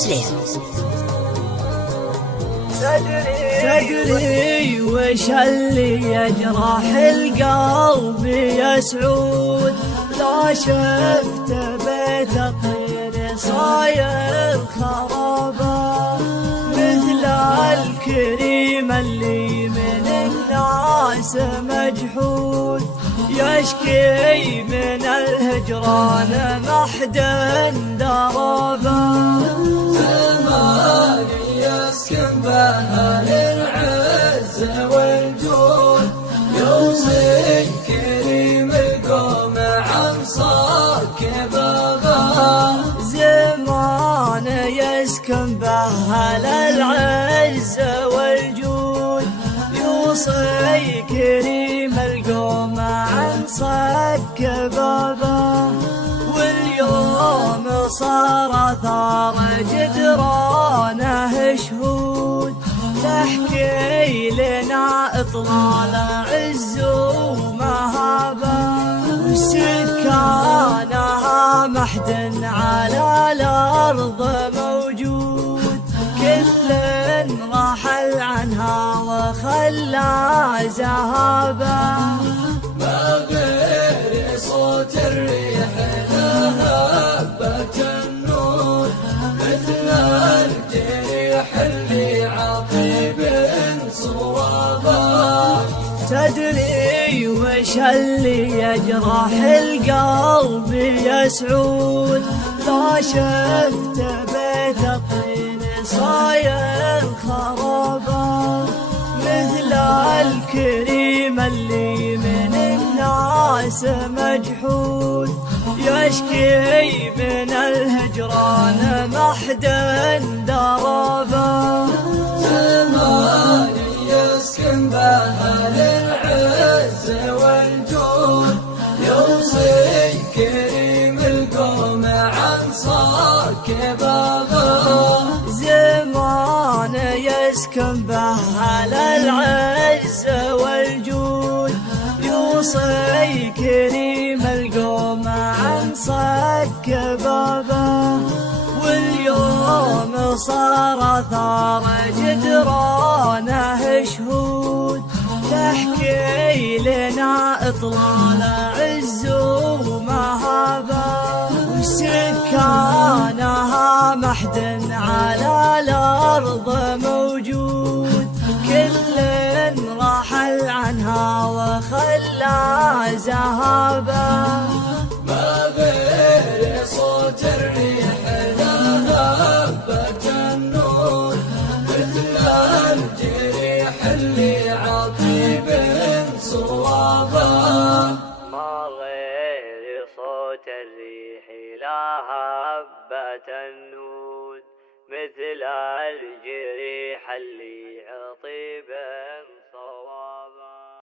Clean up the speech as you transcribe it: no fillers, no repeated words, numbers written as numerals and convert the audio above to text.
سليم. تدري وش اللي يجرح القلب يا سعود؟ لا شفت بيت الطير صاير خرابة مثل الكريم اللي من الناس مجحود، يشكي من الهجران محدا دربا. زمان يسكن بها للعز والجود، يوصي كريم القوم عن صك بابا. زمان يسكن بها للعز والجود، يوصي كريم القوم عن صك بابا. واليوم صار ثار جدرانه شهود، تحكي لنا اطلال عز ومهابه. سكانها محد على الارض موجود، كل رحل عنها وخلى ذهابا. ما غير صوت الريح هبت النور، مثل الجريح اللي عقيب صوابا. تدري وش اللي يجرح القلب يا سعود؟ لا شفت بيت الطين صاير خرابة مثل الكريم اللي من الناس مجحود، يشكي من الهجران محدا دربا. زمان يسكن بها للعز والجود، يوصي كريم القوم عن صك بابا. زمان يسكن بها للعز والجود، يوصي كريم القوم عن صك بابا. واليوم صار ثار جدرانه شهود، تحكي لنا اطلال عز ومهابه. سكانها محد على الارض موجود، كل رحل عنها وخلى ذهابا. ما غير صوت الريح هبت النور، مثل الجريح اللي عقيب صوابا. ما غير صوت الريح لا هبت النود، مثل الجريح اللي عطيب